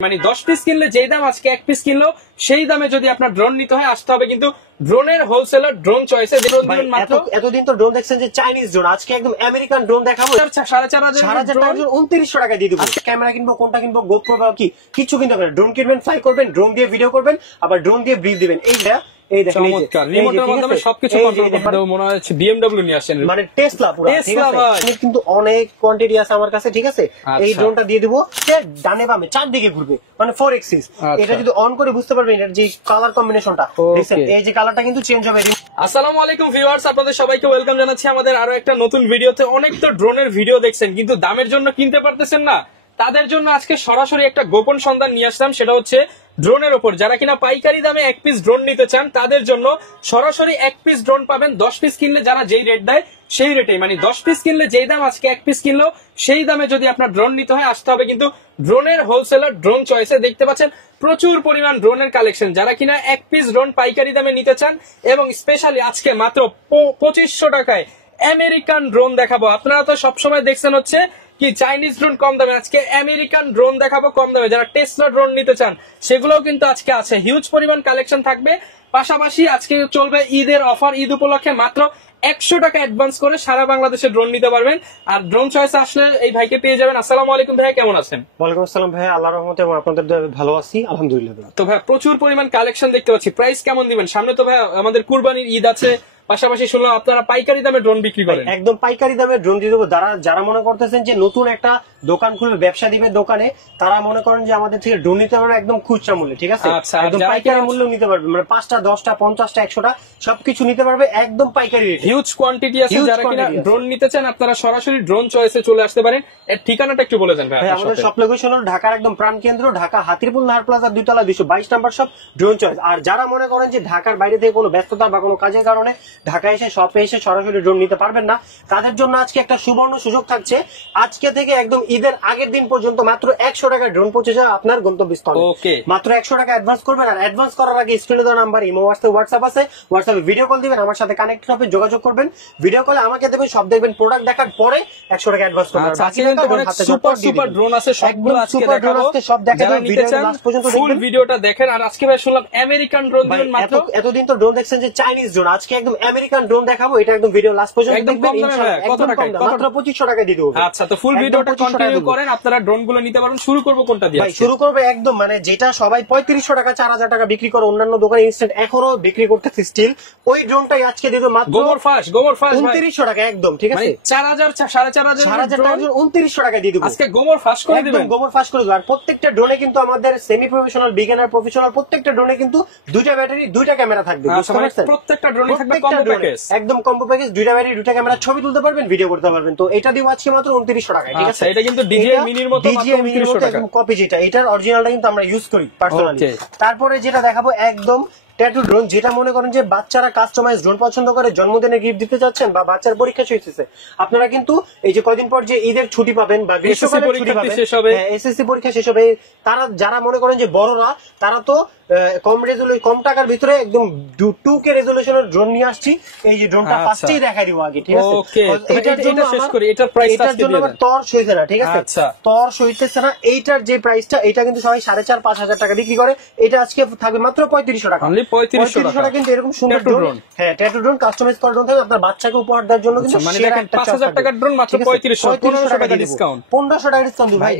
মানে 10 পিস কিনলে যেই দাম আজকে 1 পিস কিনলো সেই দামে যদি আপনার ড্রোন নিতে হয় আসতে হবে কিন্তু ড্রোনের হোলসেলার ড্রোন চয়েসে মাত্র এতদিন তো ড্রোন দেখছেন যে চাইনিজ ড্রোন, আজকে একদম আমেরিকান ড্রোন দেখাবো 4,500 টাকা 2900 টাকা দিয়ে দিব। ক্যামেরা কিনবো, কোনটা কিনবো, গোপ্রো বা কি কিছু কিনতে পারেন। ড্রোন কিনবেন, ফ্লাই করবেন, ড্রোন দিয়ে ভিডিও করবেন, আবার ড্রোন দিয়ে ব্রিফ দিবেন। এই দেখেন চমৎকার রিমোটের মাধ্যমে সবকিছু কন্ট্রোল করতে হবে। মনে হচ্ছে BMW নিয়ে আসেন, মানে টেসলা পুরো, ঠিক আছে। কিন্তু অনেক কোয়ান্টিটি আছে আমার কাছে, ঠিক আছে। এই ড্রোনটা দিয়ে দিব, ডানে বামে চারদিকে ঘুরবে, মানে 4 এক্সিস। এটা যদি অন করে বুঝতে পারবেন এটার যে কালার কম্বিনেশনটা দেখছেন, এই যে কালারটা কিন্তু চেঞ্জ হবে। আসসালামু আলাইকুম ভিউয়ার্স, আপনাদের সবাইকে ওয়েলকাম জানাচ্ছি আমাদের আরো একটা নতুন ভিডিওতে। অনেক তো ড্রোনের ভিডিও দেখছেন কিন্তু দামের জন্য কিনতে পারতেছেন না, তাদের জন্য আজকে সরাসরি একটা গোপন সন্ধান নিয়ে আসলাম। সেটা হচ্ছে ড্রোনের উপর যারা কিনা পাইকারি দামে 1 পিস ড্রোন নিতে চান তাদের জন্য সরাসরি 1 পিস ড্রোন পাবেন। 10 পিস কিনলে যারা যেই রেট দেয় সেই রেটেই, মানে 10 পিস কিনলে যেই দাম আজকে 1 পিস কিনলো সেই দামে যদি আপনার ড্রোন নিতে হয় আসতে হবে কিন্তু ড্রোনের হোলসেলার ড্রোন চয়েসে। দেখতে পাচ্ছেন প্রচুর পরিমাণ ড্রোনের কালেকশন। যারা কিনা 1 পিস ড্রোন পাইকারি দামে নিতে চান এবং স্পেশালি আজকে মাত্র 2500 টাকায় আমেরিকান ড্রোন দেখাবো। আপনারা তো সবসময় দেখছেন হচ্ছে কি চাইনিজ ড্রোন কম দামে, আজকে আমেরিকান ড্রোন দেখাবো কম দামে। যারা টেসলা ড্রোন নিতে চান সেগুলোও কিন্তু আজকে আছে, হিউজ পরিমাণ কালেকশন থাকবে। পাশাপাশি আজকে চলবে ঈদের অফার, ঈদ উপলক্ষে মাত্র 100 টাকা অ্যাডভান্স করে সারা বাংলাদেশে ড্রোন নিতে পারবেন। আর ড্রোন চয়েসে আসলে এই ভাইকে পেয়ে যাবেন। আসসালামু আলাইকুম ভাইয়া, কেমন আছেন? ওয়ালাইকুম আসসালাম ভাই, আল্লাহর রহমতে আপনাদের ভালো আছি আলহামদুলিল্লাহ। তো ভাই প্রচুর পরিমাণ কালেকশন দেখতে পাচ্ছি, প্রাইস কেমন দিবেন? সামনে তো ভাই আমাদের কুরবানির ঈদ আছে, পাশাপাশি শুনলাম আপনারা পাইকারি দামে ড্রোন বিক্রি করেন। একদম পাইকারি দামে ড্রোন দিয়ে দেবো। যারা মনে করতেছেন যে নতুন একটা দোকান খুলবে, ব্যবসা দিবে দোকানে, তারা মনে করেন যে আমাদের থেকে ড্রোন নিতে পারবে একদম খুচরা মূল্যে, ঠিক আছে। একদম পাইকারি মূল্য নিতে পারবে, মানে 5টা 10টা 50টা 100টা সবকিছু নিতে পারবে একদম পাইকারি রেট। হিউজ কোয়ান্টিটি আছে। যারা কিনা ড্রোন নিতে চান আপনারা সরাসরি ড্রোন চয়েসে চলে আসতে পারেন। এর ঠিকানাটা একটু বলে দেন ভাই। আমাদের সব লোকেশন হলো ঢাকার একদম প্রাণ কেন্দ্র, ঢাকা হাতিরপুল নাহার প্লাজা 2 তলা 222 নাম্বার সব ড্রোন চয়েস। আর যারা মনে করেন যে ঢাকার বাইরে থেকে কোনো ব্যস্ততা বা কোনো কাজের কারণে ঢাকা এসে শপে এসে সরাসরি ড্রোন নিতে পারবেন না, তাদের জন্য আজকে একটা সুবর্ণ সুযোগ থাকছে। আজকে থেকে একদম ঈদের আগের দিন পর্যন্ত মাত্র 100 টাকা ড্রোন পৌঁছে যাবে আপনার গন্তব্যস্থলে। মাত্র 100 টাকা অ্যাডভান্স করবেন। আর অ্যাডভান্স করার আগে স্ক্রিনে দেওয়া নাম্বার ইমো হোয়াটসঅ্যাপ আছে, হোয়াটসঅ্যাপে ভিডিও কল দিবেন, আমার সাথে কানেক্ট হবে, যোগাযোগ করবেন। ভিডিও কলে আমাকে দেবেন, সব দেখবেন, প্রোডাক্ট দেখার পরে 100 টাকা অ্যাডভান্স করবেন। সুপার ড্রোন আছে, সবগুলো আজকে দেখাবো, সব দেখাবো। ভিডিও লাস্ট পর্যন্ত ফুল ভিডিওটা দেখেন। আর আজকে ভাই শুনলাম আমেরিকান ড্রোন দিবেন মাত্র। এতদিন তো ড্রোন দেখছেন যে চাইনিজ ড্রোন, আজকে একদম আমেরিকান ড্রোন দেখাবো। এটা একদম ভিডিও লাস্ট পর্যন্ত দেখবেন ইনশাআল্লাহ। কত টাকা? মাত্র 2500 টাকা দিয়ে দেব। আচ্ছা, তো ফুল ভিডিওটা কন্টিনিউ করেন, আপনারা ড্রোন গুলো নিতে পারবেন। শুরু করব কোনটা দিয়ে? ভাই শুরু করবে একদম, মানে যেটা সবাই 3500 টাকা 4000 টাকা বিক্রি করে অন্যান্য দোকানে ইনস্ট্যান্ট এখনো বিক্রি করতেছে স্টিল, ওই ড্রোনটাই আজকে দিয়ে দেব মাত্র গোবর ফাঁস 2900 টাকা একদম, ঠিক আছে। 4000 4500 টাকা 2900 টাকা দিয়ে দেব আজকে। গোবর ফাঁস করে দিবেন, গোবর ফাঁস করে দেব। আর প্রত্যেকটা ড্রোনে কিন্তু আমাদের সেমি প্রফেশনাল, বিগিনার, প্রফেশনাল প্রত্যেকটা ড্রোনে কিন্তু 2টা ব্যাটারি 2টা ক্যামেরা থাকবে। প্রত্যেকটা ড্রোনে থাকবে কম্বো প্যাকেজ, একদম কম্বো প্যাকেজ। 2টা ব্যাটারি 2টা ক্যামেরা, ছবি তুলতে পারবেন, ভিডিও করতে পারবেন। তো এটা দিব আজকে মাত্র 2900 টাকা, ঠিক আছে। এটা কিন্তু DJI মিনির মতো মাত্র 2900 টাকা কপি, যেটা এটার অরিজিনালটা কিন্তু আমরা ইউজ করি পার্সোনালি। তারপরে যেটা দেখাবো একদম ট্যাটু ড্রোন, যেটা মনে করেন যে বাচ্চারা কাস্টমাইজ ড্রোন পছন্দ করে, জন্মদিনে গিফট দিতে যাচ্ছেন বা বাচ্চার পরীক্ষা শেষ হয়েছে, আপনারা কিন্তু এই যে কয়দিন পর যে ঈদের ছুটি পাবেন বা গ্রীষ্মকালের ছুটি পাবেন, এসএসসি পরীক্ষা শেষ হবে, তারা যারা মনে করেন যে বড়রা, তারা তো কম টাকার ভিতরে একদম 2K রেজোলিউশনের ড্রোন নিয়ে আসছি। এই যে ড্রোনটা ফার্স্টেই দেখাই দিব আগে, ঠিক আছে। এটার জন্য শেষ করি, এটার প্রাইসটা আজকে দিয়ে দেন। তর সইছে না, ঠিক আছে, তর সইতেছে না। এইটার যে প্রাইসটা, এটা কিন্তু সবাই 4500-5000 টাকা বিক্রি করে, এটা আজকে থাকবে মাত্র 3500 টাকা। 3500 টাকা কিন্তু এরকম সুন্দর ড্রোন, হ্যাঁ ট্যাটু ড্রোন কাস্টমাইজ করা ড্রোন থাকে আপনার বাচ্চাকে উপহার দেওয়ার জন্য। কিন্তু মানে দেখেন 5000 টাকার ড্রোন মাত্র 1500 টাকা ডিসকাউন্ট। 1500 টাকা ডিসকাউন্ট ভাই।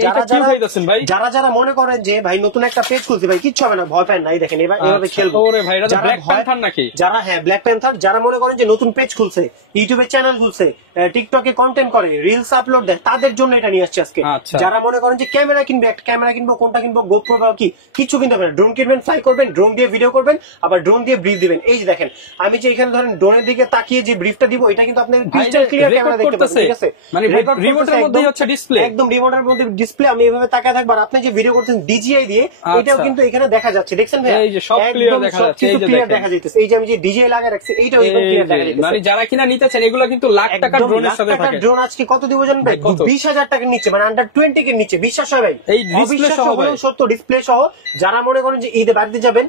যারা মনে করেন যে ভাই নতুন একটা পেজ খুলছে, ভাই কিচ্ছু হবে না, ভয় পায় না, এই দেখেন এভাবে খেলবো। ওরে ভাই, এটা ব্ল্যাক প্যান্থার নাকি? যারা ব্ল্যাক প্যান্থার, যারা মনে করেন যে নতুন পেজ খুলছে, ইউটিউবে চ্যানেল খুলছে, টিকটকে কন্টেন্ট করে, রিলস আপলোড দেয়, তাদের জন্য এটা নিয়ে আসছে আজকে। যারা মনে করেন যে ক্যামেরা কিনবে, একটা ক্যামেরা কিনবো, কোনটা কিনবো, গোপ্রো বা কি কিছু কিনতে পারেন। ড্রোন কিনবেন, ফ্লাই করবেন, ড্রোন দিয়ে ভিডিও করবেন, আবার ড্রোন দিয়ে ব্রিফ দিবেন। এই যে দেখেন, আমি যে এখানে ধরেন ড্রোনের দিকে তাকিয়ে যে ব্রিফটা দিব, এটা কিন্তু আপনি ক্রিস্টাল ক্লিয়ার ক্যামেরা দেখতে পাচ্ছেন, ঠিক আছে। মানে রিমোটের মধ্যেই হচ্ছে ডিসপ্লে, একদম রিমোটের মধ্যে ডিসপ্লে। আমি এভাবে তাকায় থাকবো, আর আপনি যে ভিডিও করছেন DJI দিয়ে, এটাও কিন্তু এখানে দেখা যাচ্ছে, দেখছেন ভাই? এই যে সব ক্লিয়ার দেখা যাচ্ছে, এই যে ক্লিয়ার দেখা যাচ্ছে। এই যে আমি যে DJI লাগিয়ে রাখছি, এইটাও একদম ক্লিয়ার দেখা যাচ্ছে। মানে যারা কিনা নিতে চান, এগুলো কিন্তু লাখ টাকা ড্রোনের সাথে থাকে। ড্রোন আজকে কত দিব জানেন ভাই? 20000 টাকার নিচে, মানে আন্ডার 20 এর নিচে। বিশ্বাস হয় ভাই? এই ডিসপ্লে সহ ভাই, সত্য ডিসপ্লে সহ। যারা মনে করেন যে ঈদে বাড়িতে যাবেন,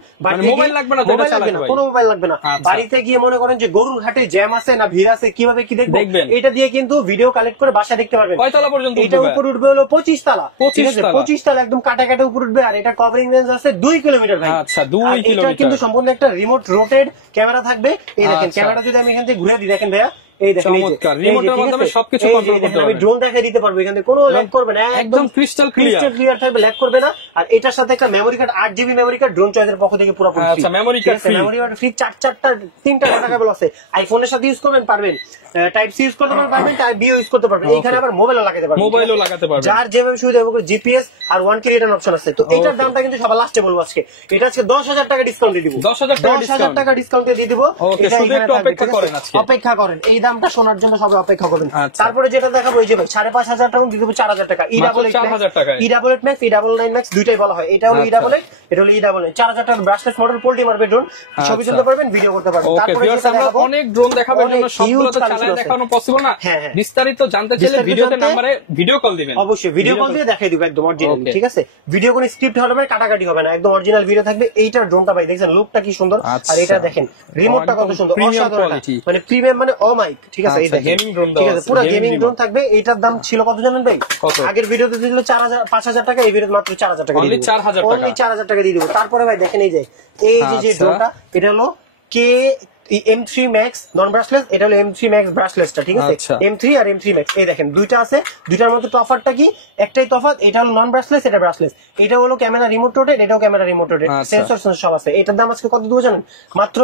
মোবাইল লাগবে না, তো এটা মোবাইল লাগবে চালাতে না, ভাই? কোনো মোবাইল লাগবে না। আচ্ছা। বাড়িতে গিয়ে মনে করেন যে গরুর ঘাটে জ্যাম আছে না ভিড় আছে কিভাবে কি দেখবেন। এটা দিয়ে কিন্তু ভিডিও কালেক্ট করে বাসা দেখতে পারবেন। কয়তলা পর্যন্ত এটা উঠবে? উপরে উঠবে হলো 25 তলা। 25 তলা। 25 তলা একদম কাটা কাটা উপরে উঠবে। আর এটা কভারিং রেঞ্জ আছে 2 কিলোমিটার ভাই। আচ্ছা, 2 আর এটা কিলোমিটার। কিন্তু সম্পূর্ণ একটা রিমোট রোটেড ক্যামেরা থাকবে। এই দেখেন আচ্ছা। ক্যামেরা যদি আমি এখান থেকে ঘুরে দিই, দেখেন ভাইয়া, এই দেখেন এই যে, চমৎকার। এই যে, রিমোটের ঠিক মাধ্যমে আছে? সবকিছু এই যে, কন্ট্রোল দেখেন, করতে আমি পারবেন। ড্রোন দেখাই দিতে পারবো, এখানে কোনো ল্যাগ করবে না, একদম crystal clear। ক্লিয়ার থাকবে, ল্যাগ করবে না। আর এটার সাথে একটা memory card 8 GB memory card drone চয়েসের পক্ষ থেকে পুরো আচ্ছা, memory card free। Memory card free, 3টা ডাটা কেবল আছে। আইফোনের সাথে ইউজ করবেন পারবেন, টাইপ সি ইউজ করতে পারবেন, টাইপ বি ইউজ করতে পারবেন। এইখানে আবার মোবাইলও লাগাতে পারবেন, মোবাইলও লাগাতে পারবেন। যার যেভাবে সুবিধা হবে। জিপিএস আর 1K রিটার্ন অপশন আছে। তো এটার দামটা কিন্তু সবার লাস্টে বলবো আজকে। এটা আজকে 10,000 টাকা ডিসকাউন্ট দিয়ে দিব। 10,000 টাকা ডিসকাউন্ট দিয়ে দিব। ওকে, এটা শুধু এখানে একটু থাকবে, অপেক্ষা ঠিক আছে? করেন আজকে। অপেক্ষা করেন, এই দামটা শোনার জন্য সবাই অপেক্ষা করবেন। আচ্ছা। তারপরে যেটা দেখাবো, এই যে ভাই 5,500 টাকা দিয়ে দেবো 4,000 টাকা। মাত্র 4,000 টাকায়। E88 ম্যাক্স, E99 ম্যাক্স দুইটাই বলা হয়। এটা হলো আচ্ছা। E88, এটা হলো E99। 4,000 টাকা ব্রাশলেস মডেল, পোল্ট্রি মারবে ড্রোন, ছবি আচ্ছা। তুলতে পারবেন, ভিডিও করতে পারবেন। ওকে তারপরে ভিউয়ার্স, যেটা আমরা দেখাবো, অনেক ড্রোন দেখাবো, এর জন্য অনেক সবগুলো তো huge চালায় collection দেখানো পসিবল না। হ্যাঁ, হ্যাঁ। বিস্তারিত জানতে চাইলে বিস্তারিত ভিডিওতে জানতে নম্বরে ভিডিও কল দিবেন। অবশ্যই ভিডিও কল দিয়ে দেখাই দিব একদম অরিজিনাল, Okay. ঠিক আছে? ভিডিও কোনো স্ক্রিপ্ট হবে না, কাটাকাটি হবে না, একদম অরিজিনাল ভিডিও থাকবে। এইটার ড্রোনটা ভাই দেখছেন লুকটা কি সুন্দর। আচ্ছা। আর এটা দেখেন রিমোটটা কত একদম সুন্দর, premium অসাধারণ quality। একটা। মানে প্রিমিয়াম মানে অমাইক, ঠিক আছে? এই আচ্ছা, দেখেন gaming drone ঠিক দেওয়া আছে, আছে, পুরো gaming গেমিং remote। ড্রোন থাকবে। এইটার দাম ছিল কত জানেন ভাই? কত? আগের ভিডিওতে দিছিল 5,000 টাকা, এই ভিডিওতে মাত্র 4,000 টাকা Only দিয়ে দিব। 4,000 টাকা। Only 4,000 টাকা দিয়ে দিব। তারপরে ভাই দেখেন এই যে যে আচ্ছা। ড্রোনটা, এটা হলো কে M3 Max নন ব্রাশলেস, এটা হলো M3 Max ব্রাশলেসটা, ঠিক আছে? আচ্ছা। M3 আর M3 Max, এই দেখেন দুইটা আছে। দুইটার মধ্যে তফাৎটা কি? একটাই তফাৎ, এটা হলো নন ব্রাশলেস, এটা ব্রাশলেস। এটা হলো ক্যামেরা রিমোট রোটেড, এটাও ক্যামেরা রিমোট রোটেড, আচ্ছা। সেন্সর সব আছে। এটার দাম আজকে কত দেবো জানেন? মাত্র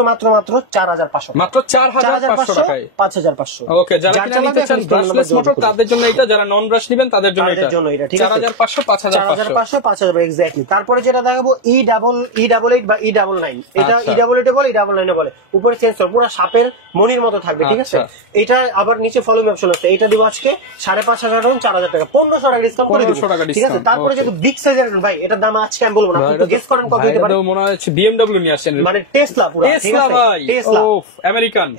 4,500। মাত্র 4,500 টাকায়। 5,500। ওকে, যারা কিনা নিতে চান ব্রাশলেস মোটর তাদের জন্য এটা, যারা নন ব্রাশ নেবেন তাদের জন্য এটা। 4,500 5,500 5,000 এক্স্যাক্টলি। তারপরে যেটা দেখাবো E88 বা E99, এটা আচ্ছা। E88 বলে, E99 বলে। উপরে সেন্সর পুরো সাপের মনির মতো থাকবে, ঠিক আছে? আচ্ছা। এটা আবার নিচে ফলোইং অপশন আছে। এটা দিব আজকে 5,500 4,000 টাকা, 1,500 টাকা ডিসকাউন্ট করে দিব, 1,500 টাকা ঠিক আছে? discount, তারপরে okay। যেহেতু বিগ সাইজের ভাই, এটার দাম আজকে আমি বলবো না, আপনি একটু গেস করেন কত হতে পারে। মনে হচ্ছে BMW নিয়ে আসছেন, মানে টেসলা পুরো, ঠিক টেসলা আছে? ভাই, টেসলা। ওফ আমেরিকান।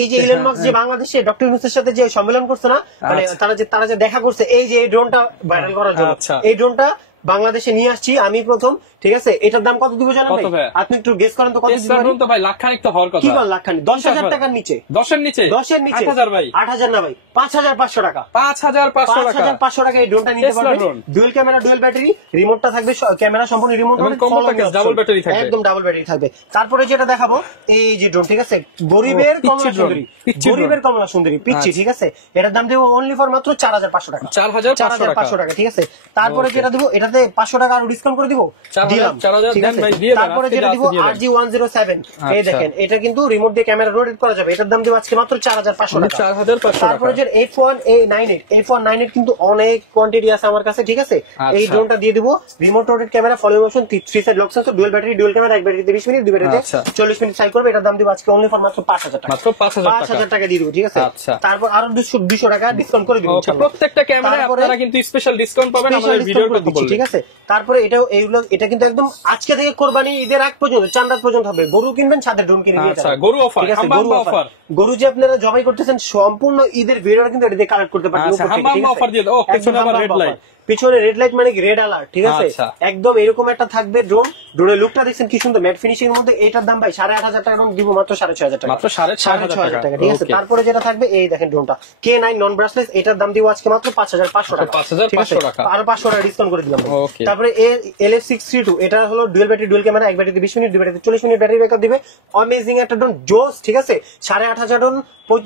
এই যে ইলন মাস্ক যে বাংলাদেশে ডক্টর ইউনূসের সাথে যে সম্মেলন করছে না, মানে আচ্ছা। তারা যে দেখা করছে, এই যে এই ড্রোনটা ভাইরাল করার জন্য, আচ্ছা। এই ড্রোনটা বাংলাদেশে নিয়ে আসছি আমি প্রথম, ঠিক আছে? এটার দাম কত দিব জানেন কত ভাই? ভাই? আপনি একটু গেস করেন তো কত টেসলা ড্রোন তো ভাই লাখ খানিক তো হওয়ার কথা। কি বল, লাখখানি? 10,000 টাকার নিচে। 10 এর নিচে 10 নিচে 8,000 ভাই। 8,000 না ভাই, 5,500 টাকা। 5,500 টাকা। 5,500 টাকা এই ড্রোনটা নিতে টেসলা পারবেন। Drone. Dual camera, dual battery, রিমোটটা থাকবে, ক্যামেরা সম্পূর্ণ রিমোট, এবং combo package, double battery থাকবে। একদম ডাবল ব্যাটারি থাকবে। তারপরে যেটা দেখাবো, এই যে ড্রোন, ঠিক আছে? গরিবের পিচ্চি কমলা drone, সুন্দরী, পিচ্চি গরিবের drone। কমলা সুন্দরী পিচ্ছি, আচ্ছা। ঠিক আছে? এটার দাম দেবো অনলি ফর মাত্র 4,500 টাকা। 4,500 টাকা, ঠিক আছে? তারপরে Okay। যেটা দেবো, এটাতে 500 টাকা আরো ডিসকাউন্ট করে দিব, 4,000 দিলাম, 4,000 ঠিক দেন আছে? ভাই, দিয়ে দেন, তারপরে আজকে যেটা যা দিব আছে দিয়ে দেন। RG107, এই আচ্ছা। দেখেন, এটা কিন্তু রিমোট দিয়ে ক্যামেরা রোটেট করা যাবে। এটার দাম দেবো আজকে মাত্র 4,500 টাকা। 4,500 তারপরে টাকা। যে F198 কিন্তু অনেক কোয়ান্টিটি আছে আমার কাছে, ঠিক আছে? আচ্ছা। এই ড্রোনটা দিয়ে দিব, remote rotate camera, following option, 3 side lock sensor, dual battery, dual camera, এক ব্যাটারিতে 20 মিনিট, দুই ব্যাটারিতে আচ্ছা। 40 মিনিট সাইড করবে। এটার দাম দিব আজকে অনলি ফর মাত্র 5,000 টাকা। মাত্র 5,000 টাকা দিয়ে দিব, ঠিক আছে? আচ্ছা। তারপর আরো 200 টাকা ডিসকাউন্ট করে দিব ওকে, ইনশাআল্লাহ। প্রত্যেকটা ক্যামেরায় তারপরে আপনারা কিন্তু স্পেশাল ডিসকাউন্ট পাবেন Special আমাদের discount ভিডিওর করে কথা দিচ্ছি, বললে। ঠিক আছে? তারপরে এটা কিন্তু একদম আজকে থেকে কোরবানি ঈদের আগ পর্যন্ত, চাঁদাত পর্যন্ত হবে। গরু কিনবেন, সাথে ড্রোন কিনে নিয়ে আচ্ছা, যাবেন। গরু offer, ঠিক আছে? হাম্বাম গরু offer। অফার। গরু যে আপনারা জবাই করতেছেন সম্পূর্ণ ঈদের ভিডিওটা কিন্তু এটা দিয়ে কালেক্ট করতে পারবেন আচ্ছা, উপর থেকে, হাম্বাম ঠিক আছে? offer দিয়ে দাও। ও, পেছনে আবার red light। পিছনে রেড লাইট মানে রেড অ্যালার্ট, ঠিক আছে? আচ্ছা। একদম এরকম একটা থাকবে ড্রোন। ড্রোনের লুকটা দেখছেন কি সুন্দর, ম্যাট ফিনিশিং এর মধ্যে। এটার দাম ভাই 8,500 টাকা, ড্রোন দিব মাত্র 6,500 টাকা। মাত্র 6,500 টাকা, ঠিক আছে? Okay। তারপরে যেটা থাকবে, এই দেখেন ড্রোনটা K9 নন ব্রাশলেস, এটার দাম দিব আজকে মাত্র 5,500 টাকা। 5,500 টাকা। আরো 500 টাকা ডিসকাউন্ট করে দিলাম। Okay। তারপরে LF632, এটা হলো ডুয়াল ব্যাটারি, ডুয়াল ক্যামেরা, এক ব্যাটারিতে 20 মিনিট, দুই ব্যাটারিতে 40 মিনিট ব্যাটারি ব্যাকআপ দিবে। অ্যামেজিং একটা ড্রোন, জোস, ঠিক আছে? 8,500 ড্রোন।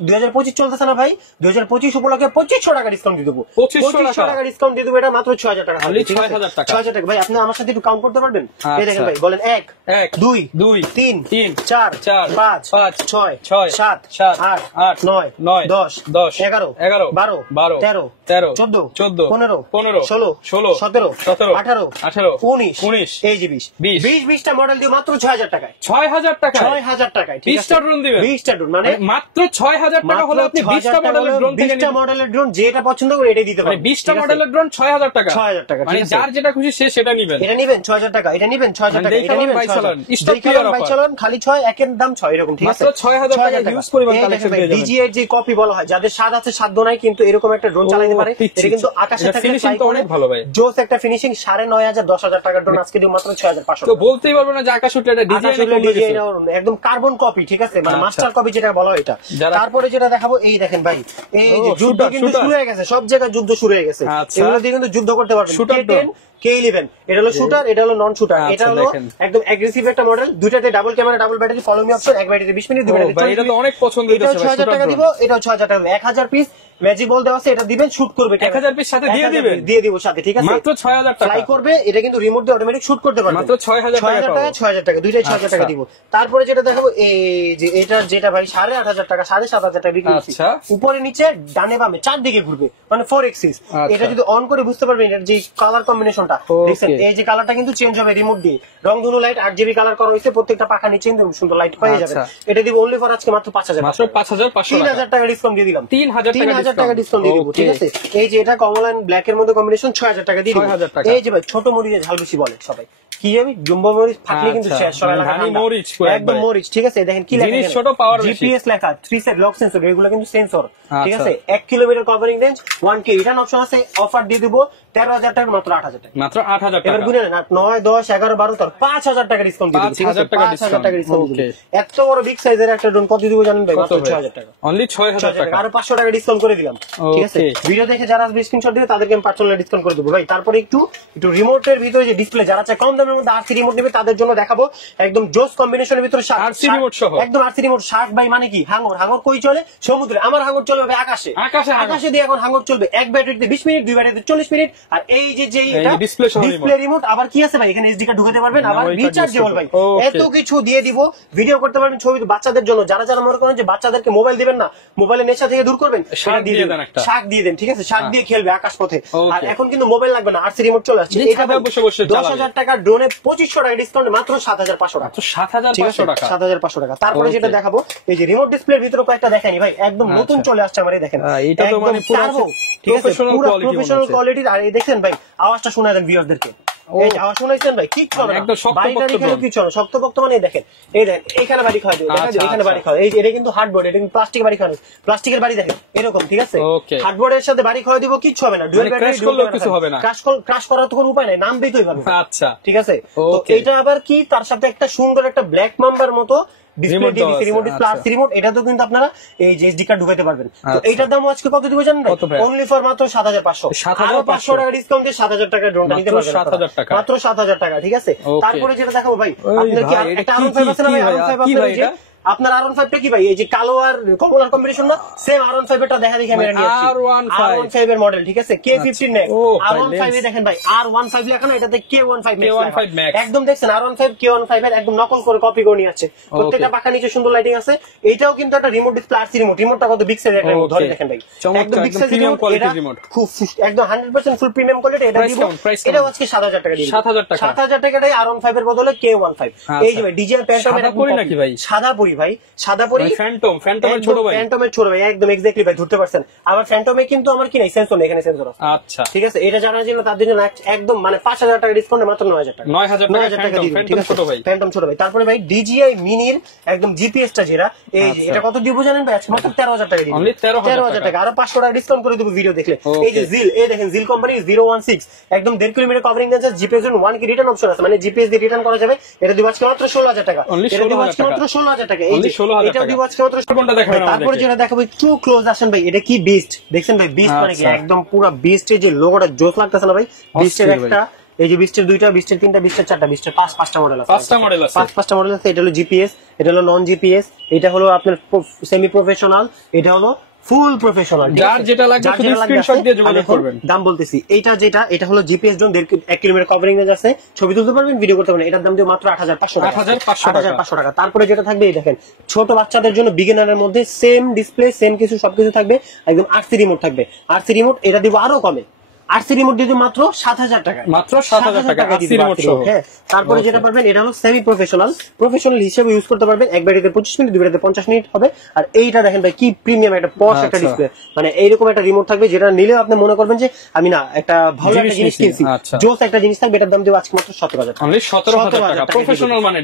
2025 চলতেছে না ভাই, 2025 উপলক্ষে 2,500 টাকা ডিসকাউন্ট দিয়ে দেবো। 2,500 টাকা ডিসকাউন্ট দিয়ে দেবো। এটা মাত্র 6,000 টাকা, Only ঠিক আছে? 6,000 টাকা। 6,000 টাকা। ভাই আপনি আমার সাথে একটু কাউন্ট করতে পারবেন? এই দেখেন আচ্ছা। ভাই, বলেন 1 1 2 2 3 3 4 4 5 5 6 6 7 7 8 8 9 9 10 10 11 11 12 12 13 13 14 14 15 15 16 16 17 17 18 18 19 19 এই যে 20 20টা মডেল দিয়ে মাত্র 6,000 টাকায়। 6,000 টাকা 6,000 টাকায়, ঠিক আছে? 20টা ড্রোন দিবেন? 20টা ড্রোন মানে মাত্র 6,000 টাকা হলে আপনি 20টা মডেলের ড্রোন থেকে 20টা মডেলের ড্রোন যেটা পছন্দ করে এটাই দিতে মানে পারবেন। 20টা মডেলের ড্রোন 6,000 টাকা 6,000 টাকা, মানে ঠিক আছে? যার যেটা খুশি সে সেটা নিবেন। এটা নিবেন 6,000 টাকা, এটা নিবেন 6,000 টাকা, এটা নিবেন 6,000 বাইক চালান খালি 6, একের দাম 6 এরকম, ঠিক আছে? মাত্র 6,000 টাকা হিউজ পরিমাণ কালেকশন পেয়ে যাবেন। ডিজিআই যে কপি বলা হয়, যাদের স্বাদ আছে সাধ্য নাই কিন্তু এরকম একটা ড্রোন চালাতে পারে, এটা কিন্তু আকাশে থাকে, ফিনিশিং তো অনেক ভালো ভাই, জোস একটা ফিনিশিং। 9,500 10,000 টাকার ড্রোন আজকে দিও মাত্র 6,500 তো বলতেই পারবো না যে আকাশ উঠলে এটা ডিজাইন একদম কার্বন কপি, ঠিক আছে? মানে মাস্টার কপি যেটা বলা হয় এটা। তারপরে যেটা দেখাবো, এই দেখেন ভাই, এই যে যুদ্ধ কিন্তু শুরু হয়ে গেছে, সব জায়গায় যুদ্ধ শুরু হয়ে গেছে, এগুলো দিয়ে কিন্তু যুদ্ধ করতে পারবেন। K11 এটা হলো শুটার, এটা হলো নন শুটার, এটা হলো একদম অ্যাগ্রেসিভ একটা মডেল, দুইটাতে double camera double battery, follow me option, এক ব্যাটারিতে 20 মিনিট, দুই ব্যাটারিতে এটা তো অনেক পছন্দ হয়েছে ভাই। 6,000 টাকা দিব, এটাও 6,000 টাকা, 1,000 পিস ম্যাজিক বল দেওয়া আছে, এটা দিবেন শুট করবে, 1,000 পিস সাথে দিয়ে দিবেন, দিয়ে দিব সাথে, ঠিক আছে? মাত্র 6,000 টাকা ফ্লাই করবে, এটা কিন্তু রিমোট দিয়ে অটোমেটিক শুট করতে পারবে, মাত্র 6,000 টাকা 6,000 টাকা, দুইটাই 6,000 টাকা দিব। তারপরে যেটা দেখাবো, এই যে এটা যেটা ভাই 8,500 টাকা, 7,500 টাকা বিক্রি করছি, উপরে নিচে ডানে বামে চারদিকে ঘুরবে, মানে 4 এক্সিস। এটা যদি অন করে বুঝতে পারবেন এটার যে কালার কম্বিনেশনটা দেখছেন, এই যে কালারটা কিন্তু চেঞ্জ হবে রিমোট দিয়ে, রংধনু লাইট 8GB কালার করা হয়েছে, প্রত্যেকটা পাখা নিচে কিন্তু সুন্দর লাইট পেয়ে যাবেন। এটা দিব অনলি ফর আজকে মাত্র 5,000, মাত্র 5,500 3,000 টাকা ডিসকাউন্ট দিয়ে দিলাম, 3,000 টাকা ডিসকাউন্ট দিয়ে দিব, ঠিক আছে? এই যে এটা কমলা এন্ড ব্ল্যাক এর মধ্যে কম্বিনেশন, 6,000 টাকা দিয়ে দিব। এই যে ভাই ছোট মরিচে ঝাল বেশি বলে সবাই, কি আমি জম্বো মরিচ ফাটলে কিন্তু শেষ, সবাই একদম মরিচ, ঠিক আছে? দেখেন কি লেখা, ছোট পাওয়ার জিপিএস লেখা, 3 সেট লক সেন্সর, এগুলো কিন্তু সেন্সর, ঠিক আছে? 1 kilometre covering range, 1K return option আছে, অফার দিয়ে দিব 13,000 টাকা, মাত্র 8,000 টাকা, মাত্র 8,000 টাকা। এবার গুনে নেন 9 10 11 12 তার 5,000 টাকা ডিসকাউন্ট দিয়ে দিব, ঠিক আছে? 5,000 টাকা ডিসকাউন্ট দিব। এত বড় বিগ সাইজের একটা ড্রোন কত দিব জানেন ভাই? মাত্র 6,000 টাকা, অনলি 6,000 টাকা, আরো 500 টাকা ডিসকাউন্ট করে দিলাম, ঠিক আছে? ভিডিও দেখে যারা স্ক্রিনশট দিবে তাদেরকে আমি 500 টাকা ডিসকাউন্ট করে দেব ভাই। তারপরে একটু রিমোটের ভিতরে যে ডিসপ্লে, যারা চায় কম দামের মধ্যে আরসি রিমোট নেবে তাদের জন্য দেখাবো একদম জোস কম্বিনেশনের ভিতরে আরসি রিমোট সহ, একদম আরসি রিমোট। শার্ক ভাই মানে কি হাঙ্গর, হাঙ্গর কই চলে? সমুদ্রে। আমার হাঙ্গর চলবে ভাই আকাশে, আকাশে দিয়ে এখন হাঙ্গর চলবে, এক ব্যাটারিতে 20 মিনিট, দুই ব্যাটারিতে 40 মিনিট। আর এই যে এটা ডিসপ্লে রিমোট, আবার কি আছে ভাই, এখানে এসডি কার্ড ঢুকাতে পারবেন, আবার রিচার্জেবল ভাই, এত কিছু দিয়ে দিব। ভিডিও করতে পারবেন, ছবি বাচ্চাদের জন্য, যারা যারা মনে করেন যে বাচ্চাদেরকে মোবাইল দিবেন না, মোবাইলের নেশা থেকে দূর করবেন, শার্ক দিয়ে দেন, শার্ক দিয়ে দেন, ঠিক আছে? শার্ক দিয়ে খেলবে আকাশ পথে। আর এখন কিন্তু মোবাইল লাগবে না, আরসি রিমোট চলে আসছে। এটা 10,000 টাকা ড্রোনে 2,500 টাকা ডিসকাউন্ট, মাত্র 7,500 টাকা, 7,500 টাকা, 7,500 টাকা। তারপরে যেটা দেখাবো, এই যে রিমোট ডিসপ্লের ভিতরে কয়েকটা দেখাইনি ভাই, একদম নতুন চলে আসছে আমার, এই দেখেন, এটা তো মানে পুরো প্রফেশনাল কোয়ালিটির। আর এই দেখেন ভাই, আওয়াজটা শোনা দেন ভিউয়ারদেরকে, এই আওয়াজ শুনাইছেন ভাই, কি করে একদম শক্তপোক্ত, মানে দেখেন, এই দেখেন এখানে বাড়ি খাওয়া দিও, দেখেন এখানে বাড়ি খাওয়া, এই এটা কিন্তু হার্ডবোর্ড, এটা কিন্তু প্লাস্টিকের বাড়ি খাওয়া, প্লাস্টিকের বাড়ি দেখেন এরকম, ঠিক আছে? হার্ডবোর্ডের সাথে বাড়ি খাওয়া দিব, কিচ্ছু হবে না, ডুয়াল ব্যাটারি, কিছু হবে না, ক্রাশ করার তো কোনো উপায় নাই, নাম দিতেই পারবে। আচ্ছা, ঠিক আছে? তো এটা আবার কি, তার সাথে একটা সুন্দর একটা ব্ল্যাক মাম্বার মতো ডিসপ্লে দিয়ে দিয়েছে, রিমোট ডিসপ্লে, আরসি রিমোট। এটা তো কিন্তু আপনারা এই যে এসডি কার্ড ঢুকাতে পারবেন। তো এইটার দাম আজকে কত দিব জানেন? অনলি ফর মাত্র 7,500, আরো 500 টাকা ডিসকাউন্ট দিয়ে 7,000 টাকা ড্রোনটা নিতে পারবেন, মাত্র 7,000 টাকা, ঠিক আছে? তারপরে যেটা দেখাবো ভাই, আপনাদের কি একটা R15 আছে না ভাই? R15 আপনার R15 টা কি ভাই, এই যে কালো আর কমলার কম্বিনেশন না, সেম R15 এরটা দেখা দেখি আমি নিয়ে আসছি, R15 এর মডেল, ঠিক আছে? K15 নেক, R15 এ দেখেন ভাই, R15 লেখা না, এটাতে K15 Max, একদম দেখছেন R15 K15 এর একদম নকল করে কপি করে নিয়ে আসছে। প্রত্যেকটা পাখা নিচে সুন্দর লাইটিং আছে। এটাও কিন্তু একটা রিমোট ডিসপ্লে, আরসি রিমোট, রিমোটটা কত বিগ সাইজের একটা রিমোট, ধরে দেখেন ভাই, একদম বিগ সাইজের রিমোট, খুব একদম 100% ফুল প্রিমিয়াম কোয়ালিটি। এটা দিব, এটা আজকে 7,000 টাকা দিব, 7,000 টাকাটাই R15 এর বদলে K15। এই যে ভাই ডিজিটাল প্যান্টমের নাকি ভাই, সাদা পরি ভাই, সাদা পরি, ফ্যান্টমের ছোট ভাই, একদম এক্স্যাক্টলি ভাই ধরতে পারছেন। আবার ফ্যান্টমে কিন্তু আমার কি নাই, সেন্সর নেই, এখানে সেন্সর আছে। আচ্ছা, ঠিক আছে? এটা জানার জন্য তার জন্য একদম মানে 5,000 টাকা ডিসকাউন্ট, মাত্র 9,000 টাকা, 9,000 টাকা দিবেন, ঠিক আছে? ফ্যান্টম ছোট ভাই। তারপরে ভাই ডিজিআই মিনির একদম জিপিএস টা যেটা, এই যে এটা কত দিব জানেন ভাই? আজকে মাত্র 13,000 টাকা দিব, 13,000 টাকা, আরো 500 টাকা ডিসকাউন্ট করে দেব ভিডিও দেখলে। এই যে জিল, এই দেখেন জিল কোম্পানি 016, একদম 1.5 কিলোমিটার কভারিং রেঞ্জ, জিপিএস এর 1K রিটার্ন অপশন আছে, মানে জিপিএস দিয়ে রিটার্ন করা যাবে। এটা দিব আজকে মাত্র 16,000 টাকা, এটা দিব আজকে মাত্র 16,000 টাকা। এই যে এটা দিব আজকে মাত্র। তারপরে যেটা দেখাবো, একটু ক্লোজ আসেন ভাই, এটা কি বিস্ট দেখছেন ভাই? বিস্ট মানে কি একদম পুরো বিস্টের যে লোগোটা জোস লাগতেছে না ভাই? বিস্টের একটা, এই যে বিস্টের 2টা, বিস্টের 3টা, বিস্টের 4টা, বিস্টের 5টা মডেল আছে, 5টা মডেল আছে। এটা হলো জিপিএস, এটা হলো নন জিপিএস, এটা হলো আপনার সেমি প্রফেশনাল, এটা হলো ফুল প্রফেশনাল। যার যেটা লাগবে শুধু স্ক্রিনশট দিয়ে যোগাযোগ করবেন। দাম বলতেছি, এইটা যেটা, এটা হলো GPS zone, 1 kilometre covering range আছে, ছবি তুলতে পারবেন, ভিডিও করতে পারবেন। এটার দাম দিয়ে মাত্র 8,500 টাকা, 8,500 টাকা। তারপরে যেটা থাকবে, এই দেখেন ছোট বাচ্চাদের জন্য বিগিনারের মধ্যে সেম ডিসপ্লে, সেম কিছু সবকিছু থাকবে, একদম আরসি রিমোট থাকবে, আরসি রিমোট। এটা দিব আরো কমে, আরসি রিমোট দিয়ে দিব মাত্র 7000 টাকা, মাত্র 7000 টাকা আরসি রিমোট সহ। হ্যাঁ, তারপরে যেটা পারবেন এটা হলো সেমি প্রফেশনাল হিসেবে ইউজ করতে পারবেন। এক ব্যাটারিতে 25 মিনিট, দুই ব্যাটারিতে 50 মিনিট হবে। আর এইটা দেখেন ভাই কি প্রিমিয়াম একটা পশ একটা ডিসপ্লে, মানে এইরকম একটা রিমোট থাকবে যেটা নিলে আপনি মনে করবেন যে আমি না একটা ভালো একটা জিনিস কিনছি, জোস একটা জিনিস থাকবে। এটার দাম দিব আজকে মাত্র 17000 টাকা, অনলি 17000 টাকা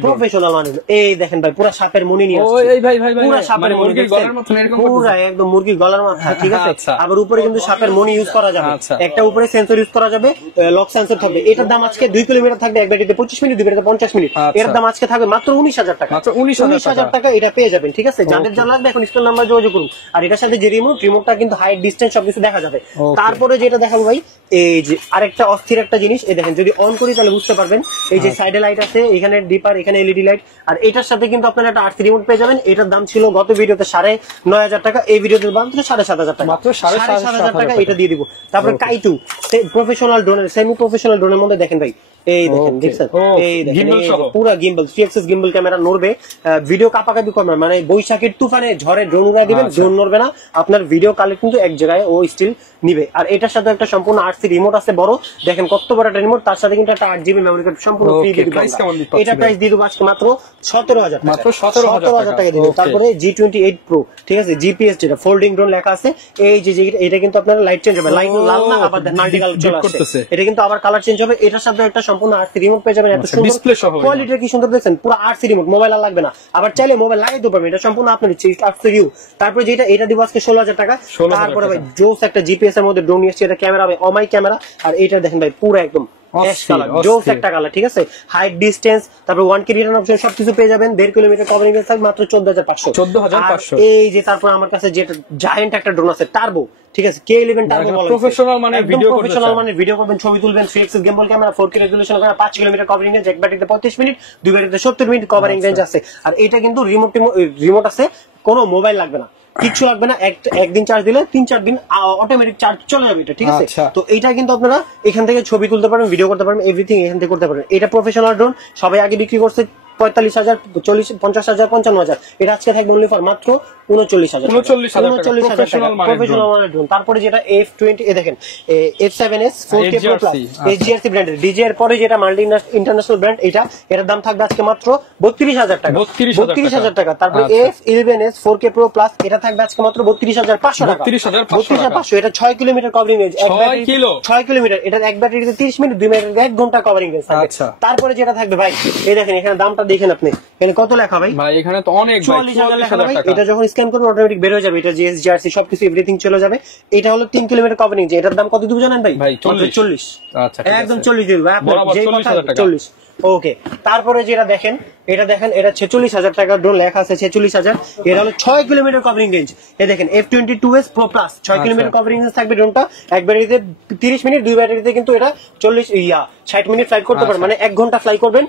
প্রফেশনাল মানে। এই দেখেন ভাই পুরো সাপের মনি নিয়ে আসছে, এই ভাই পুরো সাপের মুরগির গলার মতো এরকম, পুরো একদম মুরগির গলার মতো, ঠিক আছে। আবার উপরে কিন্তু সাপের মনি ইউজ করা যাবে, একটা উপরে সেন্সর ইউজ করা যাবে, লক সেন্সর থাকবে। এটার দাম আজকে 2 কিলোমিটার থাকবে, এক ব্যাটারিতে 25 মিনিট, দুই ব্যাটারিতে 50 মিনিট। এর দাম আজকে থাকবে মাত্র 19000 টাকা, মাত্র 19000 টাকা এটা পেয়ে যাবেন, ঠিক আছে। যাদের যা লাগবে এখন স্ক্রিন নাম্বার যোগাযোগ করুন। আর এটার সাথে যে রিমোটটা কিন্তু হাইট ডিসটেন্স সবকিছু দেখা যাবে। তারপরে যেটা দেখাবো ভাই, এই যে আরেকটা অস্থির একটা জিনিস, এই দেখেন যদি অন করি তাহলে বুঝতে পারবেন, এই যে সাইডে লাইট আছে, এখানে ডিপার, এখানে এলইডি লাইট। আর এটার সাথে কিন্তু আপনারা একটা আরসি রিমোট পেয়ে যাবেন। এটার দাম ছিল গত ভিডিওতে 9500 টাকা, এই ভিডিওতে দাম ছিল 7500 টাকা, মাত্র 7500 টাকা এটা দিয়ে দিব। তারপরে কাইটু প্রফেশনাল ড্রোনের, সেমি প্রফেশনাল ড্রোনের মধ্যে দেখেন ভাই, এই দেখেন, দেখছেন, এই দেখেন পুরো গিম্বল, 3 অ্যাক্সিস গিম্বল ক্যামেরা, নড়বে, ভিডিও কাপাকাপি করবে, মানে বৈশাখীর তুফানে ঝড়ে ড্রোন উড়ায় দিবেন, ড্রোন নড়বে না, আপনার ভিডিও কালে কিন্তু এক জায়গায় ও স্টিল নিবে। আর এটার সাথে একটা সম্পূর্ণ আরসি রিমোট আছে বড়, দেখেন কত বড় একটা রিমোট, তার সাথে কিন্তু একটা 8GB মেমরি কার্ড সম্পূর্ণ ফ্রি দিয়ে দিব। এটা প্রাইস দিয়ে দিব আজকে মাত্র 17000 টাকা, মাত্র 17000 টাকা দিয়ে দিব। তারপরে G28 Pro, ঠিক আছে, জিপিএস যেটা ফোল্ডিং ড্রোন লেখা আছে, এই যে এটা কিন্তু আপনার লাইট চেঞ্জ হবে, লাইট লাল না আবার মাল্টি কালার চলে আসছে, এটা কিন্তু আবার কালার চেঞ্জ হবে। এটার সাথে একটা সম্পূর্ণ আরসি রিমোট পেয়ে যাবেন, এত সুন্দর ডিসপ্লে সহ, কোয়ালিটি কি সুন্দর দেখছেন, পুরো আরসি রিমোট, মোবাইল আর লাগবে না, আবার চাইলে মোবাইল লাগাইতে পারবেন, এটা সম্পূর্ণ আপনার ইচ্ছে, আপ টু ইউ। তারপরে যেটা এটা দিব আজকে 16000 টাকা। তারপরে ভাই জোস একটা জিপিএস এর মধ্যে ড্রোন নিয়ে আসছে, এটা ক্যামেরা ভাই অমাই ক্যামেরা, আর এটা দেখেন ভাই পুরো একদম জোস একটা কালার, ঠিক আছে, হাইট ডিসটেন্স, তারপর 1K রিটার্ন অপশন সবকিছু পেয়ে যাবেন। 1.5 কিলোমিটার কভারিং রেঞ্জ থাকবে মাত্র 14500। এই যে তারপর আমার কাছে যেটা জায়ান্ট একটা ড্রোন আছে টার্বো, ঠিক আছে, K11 টার্বো বলা হয়, প্রফেশনাল মানে ভিডিও করবেন, ছবি তুলবেন, 3 Axis gimbal camera, 4K resolution করে, 5 কিলোমিটার কভারিং রেঞ্জ, এক ব্যাটারিতে 35 মিনিট, দুই ব্যাটারিতে 70 মিনিট কভারিং রেঞ্জ আছে। আর এটা কিন্তু রিমোট আছে, কোনো মোবাইল লাগবে না, কিচ্ছু লাগবে না, একদিন চার্জ দিলে 3-4 দিন অটোমেটিক চার্জ চলে যাবে এটা, ঠিক আছে। তো এটা কিন্তু আপনারা এখান থেকে ছবি তুলতে পারবেন, ভিডিও করতে পারবেন, এভরিথিং এখান থেকে করতে পারবেন। এটা প্রফেশনাল ড্রোন, সবাই আগে বিক্রি করছে 45000, 40, 50,000, 55,000, এটা আজকে থাকবে অনলি ফর মাত্র 39,000 প্রফেশনাল ড্রোন। তারপরে যেটা F20, এ দেখেন F7s 4K Pro Plus, HGRC ব্র্যান্ডের, ডিজে এর পরে যেটা মাল্টি ইন্টারন্যাশনাল ব্র্যান্ড, এটার দাম থাকবে আজকে মাত্র 32000 টাকা, 32000 টাকা। তারপরে F11s 4K Pro Plus, এটা থাকবে আজকে মাত্র 32500 টাকা, 32500। এটা 6 কিলোমিটার কভারিং রেঞ্জ, 6 কিলোমিটার, এটা এক ব্যাটারিতে 30 মিনিট, দুই ব্যাটারিতে 1 ঘন্টা কভারিং রেঞ্জ থাকবে। তারপরে যেটা থাকবে ভাই, এই দেখেন এখানে দামটা দেখেন আপনি, এখানে কত লেখা ভাই, এখানে তো অনেক 44,000 লেখা ভাই। এটা যখন স্ক্যান করবেন অটোমেটিক বের হয়ে যাবে, এটা জিএসআরসি সবকিছু এভরিথিং চলে যাবে। এটা হলো 3 কিলোমিটার কভারিং, যে এটার দাম কত দিব জানেন ভাই? 40। আচ্ছা, একদম 40 দিব ভাই, আপনার যে কথা 40। ওকে, তারপরে যেটা দেখেন, এটা দেখেন, এটা 46,000 টাকা ড্রোন লেখা আছে, 46,000। এটা হলো 6 কিলোমিটার কভারিং রেঞ্জ। এই দেখেন F22s Pro Plus, 6 kilometre covering range থাকবে ড্রোনটা, এক ব্যাটারিতে 30 মিনিট, দুই ব্যাটারিতে কিন্তু এটা 60 মিনিট ফ্লাই করতে পারবেন, মানে 1 ঘন্টা ফ্লাই করবেন।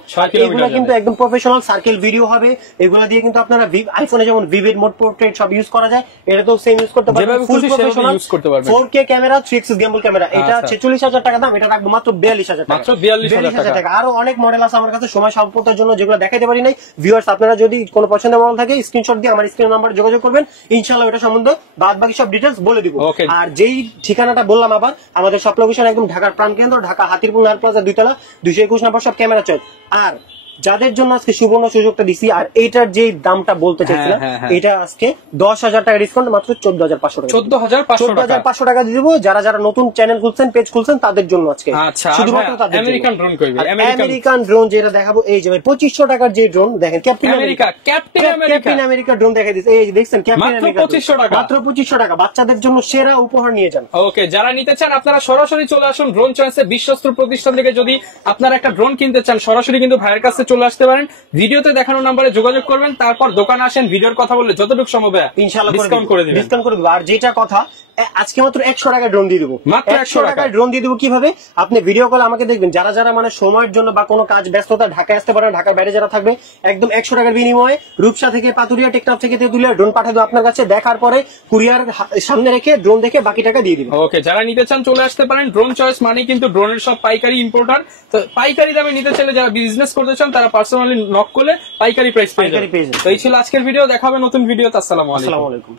এগুলো কিন্তু একদম প্রফেশনাল সার্কেল ভিডিও হবে, এগুলো দিয়ে কিন্তু আপনারা আইফোনে যেমন ভিভিড মোড, পোর্ট্রেট সব ইউজ করা যায়, এটা তো সেম ইউজ করতে পারবেন, ফুল প্রফেশনাল ইউজ করতে পারবেন। 4K camera, 3 Axis gimbal camera, এটা 46,000 টাকা দাম, এটা রাখবো মাত্র 42,000 টাকা, মাত্র 42,000 টাকা। আরো অনেক মডেল আছে আমার কাছে, সময় স্বল্পতার জন্য যেগুলো দেখাইতে পারি নাই। ভিউয়ার্স, আপনারা যদি কোনো পছন্দের মডেল থাকে স্ক্রিনশট দিয়ে আমার স্ক্রিন নাম্বারে যোগাযোগ করবেন, ইনশাআল্লাহ এটা সম্বন্ধে বাদ বাকি সব ডিটেইলস বলে দিব। আর যেই ঠিকানাটা বললাম, আবার আমাদের সব লোকেশন একদম ঢাকার প্রাণকেন্দ্র, ঢাকা হাতিরপুল নাহার প্লাজা 2 তলা, 221 নম্বর সব ক্যামেরা চল। আর যাদের জন্য আজকে সুবর্ণ সুযোগটা দিছি, আর এইটার যে দামটা বলতে চাইছিলাম, এটা আজকে 10,000 টাকা ডিসকাউন্ট, মাত্র 14,500 টাকা, 14,500 টাকা দিয়ে দিব। যারা যারা নতুন চ্যানেল খুলছেন, পেজ খুলছেন, তাদের জন্য আজকে শুধুমাত্র তাদের জন্য। আমেরিকান ড্রোন যেটা দেখাবো, এই যে 2500 টাকার যে ড্রোন দেখেন, ক্যাপ্টেন আমেরিকা ড্রোন দেখাই দিচ্ছে, এই যে দেখছেন ক্যাপ্টেন আমেরিকা, মাত্র 2500 টাকা। বাচ্চাদের জন্য সেরা উপহার নিয়ে যান। ওকে, যারা নিতে চান আপনারা সরাসরি চলে আসুন ড্রোন চয়েসে, বিশ্বস্ত প্রতিষ্ঠান থেকে। যদি আপনারা একটা ড্রোন কিনতে চান, সরাসরি কিন্তু ভাইয়ের কাছে চলে আসতে পারেন, ভিডিওতে দেখানো নাম্বারে যোগাযোগ করবেন, তারপর দোকানে আসেন, ভিডিওর কথা বললে যতটুকু সম্ভব ইনশাআল্লাহ ডিসকাউন্ট করে দিবেন, ডিসকাউন্ট করে দিব। আর যেটা কথা, আজকে মাত্র 100 টাকা ড্রোন দিয়ে দিব, মাত্র 100 টাকায় ড্রোন দিয়ে দিব। কিভাবে? আপনি ভিডিও কল আমাকে দেখবেন, যারা যারা মানে সময়ের জন্য বা কোনো কাজ ব্যস্ততা ঢাকায় আসতে পারেন, ঢাকার বাইরে যারা থাকবে, একদম 100 টাকার বিনিময়ে রূপসা থেকে পাতুরিয়া, টেকনাফ থেকে তেতুলিয়া ড্রোন পাঠিয়ে দেবো আপনার কাছে। দেখার পরে কুরিয়ার সামনে রেখে ড্রোন দেখে বাকি টাকা দিয়ে দিবেন। ওকে, যারা নিতে চান চলে আসতে পারেন। ড্রোন চয়েস মানে কিন্তু ড্রোনের সব পাইকারি ইম্পোর্টার, তো পাইকারি দামে নিতে চাইলে যারা বিজনেস করতে চান তারা পার্সোনালি নক করলে পাইকারি প্রাইস পেয়ে যাবেন। তো এই ছিল আজকের ভিডিও, দেখা হবে নতুন ভিডিওতে। আসসালামু আলাইকুম।